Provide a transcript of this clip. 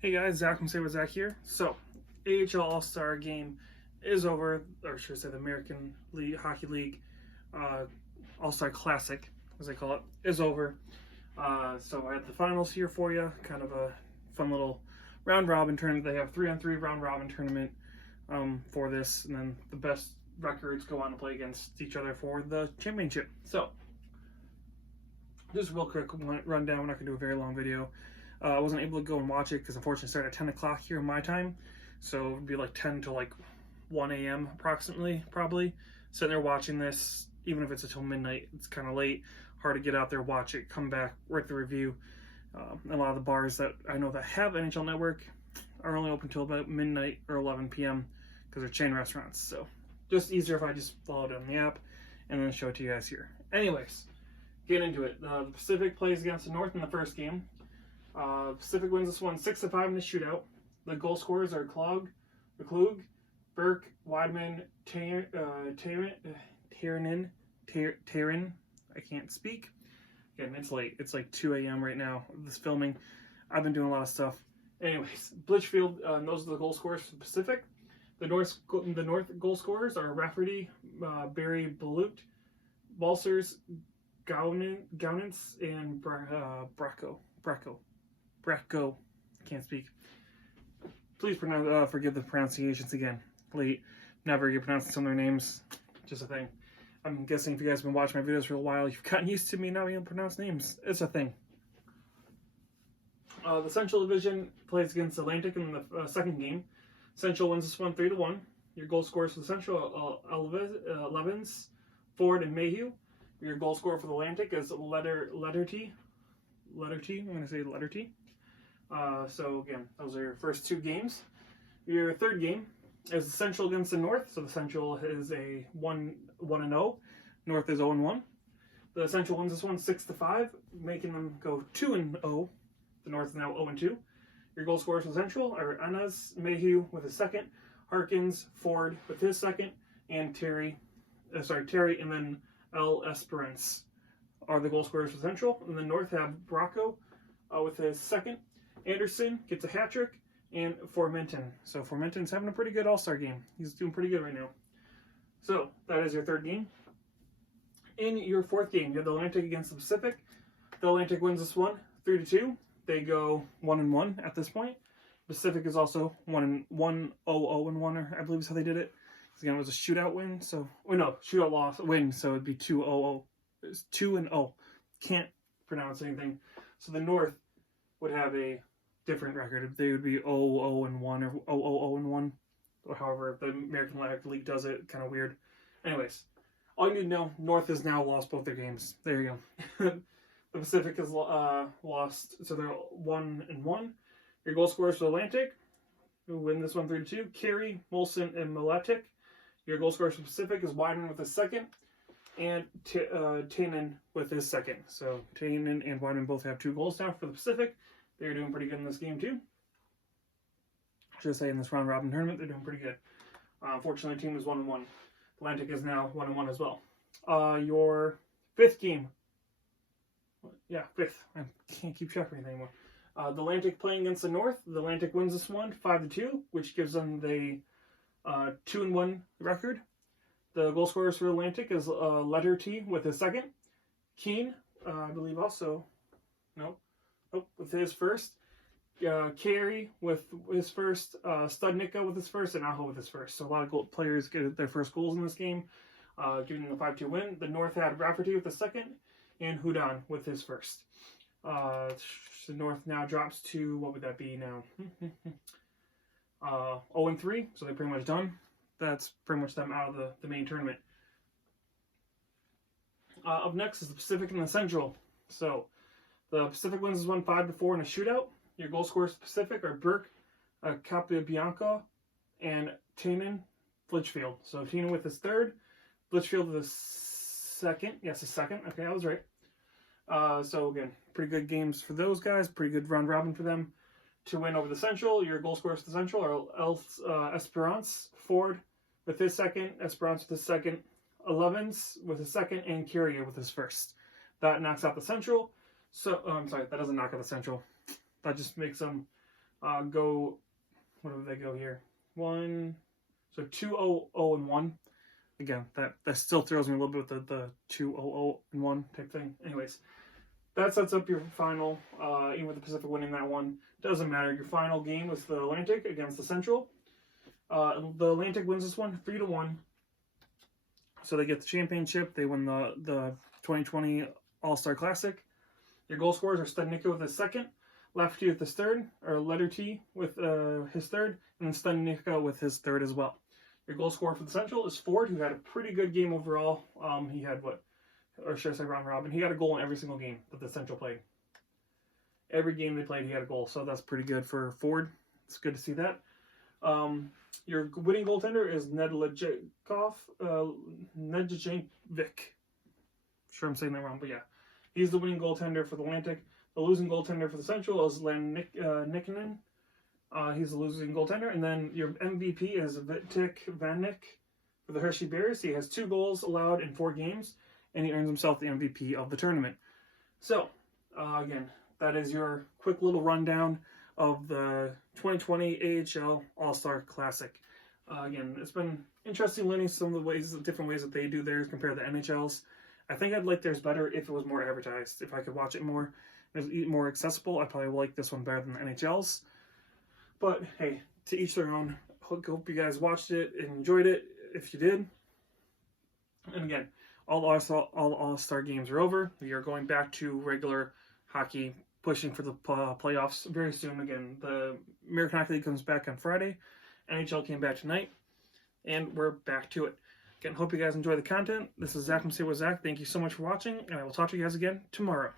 Hey guys, Zach from Say What Zach here. So, AHL All-Star game is over, or should I say the American League Hockey League uh, All-Star Classic, as they call it, is over. So I have the finals here for you, kind of a fun little round-robin tournament. They have 3-on-3 round-robin tournament for this, and then the best records go on to play against each other for the championship. So, just a real quick rundown. We're not going to do a very long video. I wasn't able to go and watch it because unfortunately it started at 10 o'clock here in my time. So it would be like 10 to like 1 a.m. approximately, probably. Sitting there watching this, even if it's until midnight, it's kind of late. Hard to get out there, watch it, come back, write the review. A lot of the bars that I know that have NHL Network are only open until about midnight or 11 p.m. because they're chain restaurants. So just easier if I just followed it on the app and then show it to you guys here. Anyways, get into it. The Pacific plays against the North in the first game. Pacific wins this one 6-5 in the shootout. The goal scorers are Klug, Burke, Weidman, Tarin. I can't speak. Again, it's late. It's like 2 a.m. right now. This filming. I've been doing a lot of stuff. Anyways, Blitchfield, those are the goal scorers for the Pacific. The North goal scorers are Rafferty, Barry Balut, Balsers, Gaunitz, and Bracco. Can't speak. Please forgive the pronunciations again. Late. Never get pronouncing some of their names. Just a thing. I'm guessing if you guys have been watching my videos for a while, you've gotten used to me not being able to pronounce names. It's a thing. The Central Division plays against Atlantic in the second game. Central wins this one 3-1. Your goal scorers for the Central are Levins, Ford, and Mayhew. Your goal scorer for the Atlantic is Letterty. I'm going to say Letterty. So again, those are your first two games. Your third game is the Central against the North. So the Central is a 1-0. North is 0-1. The Central wins this one 6-5, making them go 2-0. The North is now 0-2. Your goal scorers for the Central are Anas, Mayhew with his second, Harkins, Ford with his second, and Terry, and then L. Esperance are the goal scorers for Central. And the North have Bracco with his second. Anderson gets a hat trick, and Formenton. So Formenton's having a pretty good All-Star game. He's doing pretty good right now. So that is your third game. In your fourth game, you have the Atlantic against the Pacific. The Atlantic wins this one 3-2. They go 1-1 at this point. Pacific is also 1-0-1, or I believe is how they did it. Again, it was a shootout win. So, shootout loss win. So it'd be 2-0. It's 2-0. Can't pronounce anything. So the North would have a different record. They would be 0-0-1 or 0-0-1, or however the American League does it. Kind of weird. Anyways, all you need to know: North has now lost both their games. There you go. The Pacific has lost, so they're 1-1. Your goal scorers for the Atlantic, who win this one 3-2: Carey, Molson, and Miletic. Your goal scorers for the Pacific is Weidman with his second, and Tainen with his second. So Tainen and Weidman both have 2 goals now for the Pacific. They're doing pretty good in this game too. Should say in this round robin tournament, they're doing pretty good. Unfortunately, the team was 1-1. Atlantic is now 1-1 as well. Your fifth game. Yeah, fifth. I can't keep track of anything anymore. The Atlantic playing against the North. The Atlantic wins this one 5-2, which gives them the 2-1 record. The goal scorers for Atlantic is Letterty with his second. Keane, I believe also. With his first. Carey with his first. Studnicka with his first. And Aho with his first. So a lot of players get their first goals in this game, giving them the 5-2 win. The North had Rafferty with the second, and Hudon with his first. The North now drops to, what would that be now? 0-3, so they're pretty much done. That's pretty much them out of the main tournament. Up next is the Pacific and the Central. So the Pacific wins this one 5-4 in a shootout. Your goal scorers for Pacific are Burke, Capobianco, and Tainen Blitchfield. So Tainen with his third, Blitchfield with his second. Yes, his second. Okay, I was right. So again, pretty good games for those guys. Pretty good round robin for them to win over the Central. Your goal scorers for the Central are Esperance, Ford with his second, Esperance with his second, Levins with his second, and Carrier with his first. That knocks out the Central. So, I'm sorry, that doesn't knock out the Central. That just makes them go. What do they go here? 2-0-0-1. Again, that still throws me a little bit with the 2-0-0-1 type thing. Anyways, that sets up your final. Even with the Pacific winning that one, doesn't matter. Your final game was the Atlantic against the Central. The Atlantic wins this one 3-1. So they get the championship. They win the 2020 All-Star Classic. Your goal scorers are Studnicka with his second, Lafferty with his third, or Letter T with his third, and then Studnicka with his third as well. Your goal scorer for the Central is Ford, who had a pretty good game overall. He had or should I say round robin? He had a goal in every single game that the Central played. Every game they played, he had a goal, so that's pretty good for Ford. It's good to see that. Your winning goaltender is Nedeljkovic. Sure I'm saying that wrong, but yeah. He's the winning goaltender for the Atlantic. The losing goaltender for the Central is Nikkanen. He's the losing goaltender. And then your MVP is Vitek Vanek for the Hershey Bears. He has 2 goals allowed in 4 games, and he earns himself the MVP of the tournament. So, again, that is your quick little rundown of the 2020 AHL All-Star Classic. Again, it's been interesting learning some of the different ways that they do theirs compared to the NHL's. I think I'd like theirs better if it was more advertised. If I could watch it more, it was more accessible, I probably would like this one better than the NHL's. But hey, to each their own. Hope you guys watched it and enjoyed it. If you did, and again, all All-Star games are over. We are going back to regular hockey, pushing for the playoffs very soon. Again, the American Hockey League comes back on Friday. NHL came back tonight, and we're back to it. Again, hope you guys enjoy the content. This is Zach from Say With Zach. Thank you so much for watching, and I will talk to you guys again tomorrow.